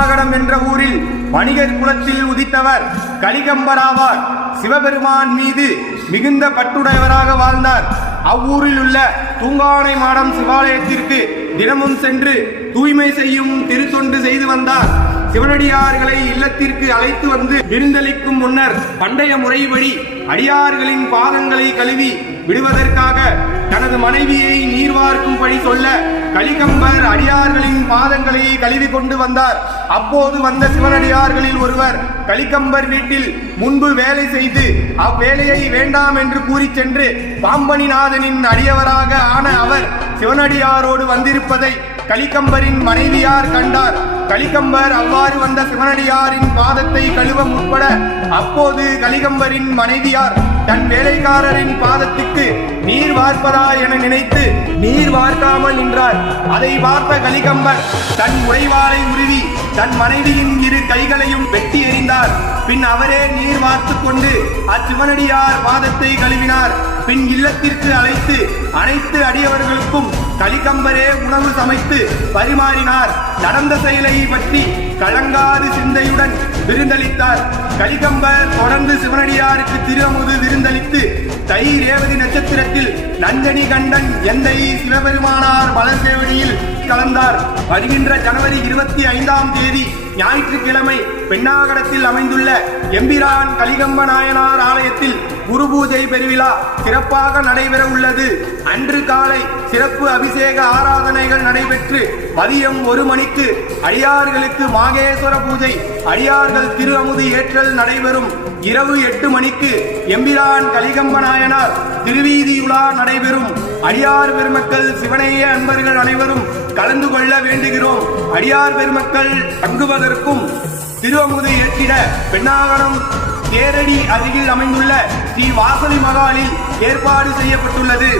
பெண்ணாகடம் என்ற ஊரில் வணிகர் குலத்தில் உதித்தவர் கலிகம்பராவார். சிவபெருமான் மீது மிகுந்த பற்றுடையவராக வாழ்ந்தார். அவ்வூரில் உள்ள தூங்கானை மாடம் சிவாலயத்திற்கு தினமும் சென்று தூய்மை செய்யும் திருத்தொண்டு செய்து வந்தார். சிவனடியார்களை இல்லத்திற்கு அழைத்து வந்து விருந்தளிக்கும் முன்னர் பண்டைய முறைப்படி அடியார்களின் பாதங்களை கழுவி விடுவதற்காக தனது மனைவியை நீர்வார்க்கும்படி சொல்ல கலிகம்பர் அடியார்களின் பாதங்களை கழுவி கொண்டு வந்தார். அப்போது வந்த சிவனடியார்களில் ஒருவர் கலிகம்பர் வீட்டில் முன்பு வேலை செய்து அவ்வேலையை வேண்டாம் என்று கூறி சென்று பாம்பனிநாதனின் அடியவராக ஆன அவர் சிவனடியாரோடு வந்திருப்பதை கலிகம்பரின் மனைவியார் கண்டார். கலிகம்பர் அவ்வாறு வந்த சிவனடியாரின் பாதத்தை கழுவ முற்பட அப்போது கலிகம்பரின் மனைவியார் தன் வேலைக்காரரின் பாதத்துக்கு நீர் வார்ப்பதா என நினைத்து நீர் வார்க்காமல் நின்றார். அதை பார்த்த கலிகம்பர் தன் உறைவாளை உருவி தன் மனைவியின் இரு கைகளையும் வெட்டி எறிந்தார். பின் அவரே நீர் வார்த்து கொண்டு அச்சிவனடியார் பாதத்தை கழுவினார். பின் இல்லத்திற்கு அழைத்து அனைத்து அடியவர்களுக்கும் கலிகம்பரே உணவு சமைத்து பரிமாறினார். நடந்த செயலை பற்றி கலங்காது சிந்தையுடன் விருந்தளித்தார். கலிகம்பர் தொடர்ந்து சிவனடியாருக்கு திருஅமுது விருந்தளித்து தை ரேவதி நட்சத்திரத்தில் நஞ்சனி கண்டன் எந்தை சிவபெருமானார் மலர்சேவடியில் கலந்தார். வருகின்ற ஜனவரி 25ஆம் தேதி ஞாயிற்றுக்கிழமை பெண்ணாகடத்தில் அமைந்துள்ள எம்பிரான் கலிகம்ப நாயனார் ஆலயத்தில் குரு பூஜை பெருவிழா சிறப்பாக நடைபெற உள்ளது. அன்று காலை சிறப்பு அபிஷேக ஆராதனைகள் நடைபெற்று மதியம் 1 மணிக்கு அடியார்களுக்கு மாகேஸ்வர பூஜை அடியார்கள் திரு அமுது ஏற்றல் நடைபெறும். இரவு 8 மணிக்கு எம்பிரான் கலிகம்ப நாயனார் திருவீதி உலா நடைபெறும். அடியார் பெருமக்கள் சிவனைய அன்பர்கள் அனைவரும் கலந்து கொள்ள வேண்டுகிறோம். அடியார் பெருமக்கள் தங்குவதற்கும் திருஅமுது ஏற்றிட பெண்ணாகடம் தேரடி அருகில் அமைந்துள்ள ஸ்ரீ வாசவி மகாலில் ஏற்பாடு செய்யப்பட்டுள்ளது.